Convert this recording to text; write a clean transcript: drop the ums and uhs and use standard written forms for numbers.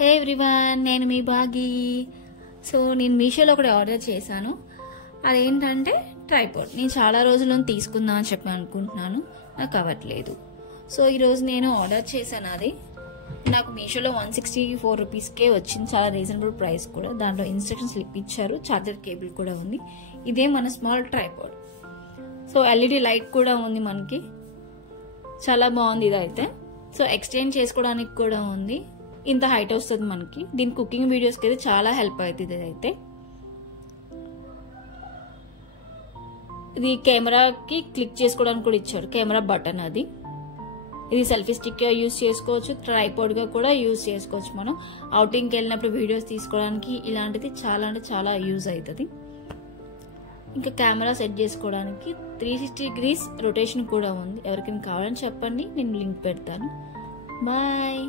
హే everyone, నేను మీ బాగి. So నేను మీషోలో ఒకటి ఆర్డర్ చేశాను. అదేంటంటే ట్రైపాడ్. నేను చాలా రోజుల నుంచి తీసుకుందాం అని చెప్పి అనుకుంటున్నాను, నాకు అవ్వట్లేదు. సో ఈరోజు నేను ఆర్డర్ చేశాను. అది నాకు మీషోలో 164 రూపీస్కే వచ్చింది, చాలా రీజనబుల్ ప్రైస్ కూడా. దాంట్లో ఇన్స్ట్రక్షన్స్ ఇప్పించారు, చార్జర్ కేబుల్ కూడా ఉంది. ఇదే మన small tripod. So LED light కూడా ఉంది మనకి, చాలా బాగుంది ఇదైతే. సో ఎక్స్చేంజ్ చేసుకోవడానికి కూడా ఉంది. ఇంత హైట్ వస్తుంది మనకి. దీని కుకింగ్ వీడియోస్కి అయితే చాలా హెల్ప్ అవుతుంది ఇదైతే. ఇది కెమెరాకి క్లిక్ చేసుకోవడానికి కూడా ఇచ్చారు, కెమెరా బటన్ అది. ఇది సెల్ఫీ స్టిక్ గా యూజ్ చేసుకోవచ్చు, ట్రైపాడ్ గా కూడా యూజ్ చేసుకోవచ్చు. మనం అవుటింగ్కి వెళ్ళినప్పుడు వీడియోస్ తీసుకోవడానికి ఇలాంటిది చాలా అంటే చాలా యూజ్ అవుతుంది. ఇంకా కెమెరా సెట్ చేసుకోవడానికి 360 degrees రొటేషన్ కూడా ఉంది. ఎవరికైనా కావాలని చెప్పండి, నేను లింక్ పెడతాను. బాయ్.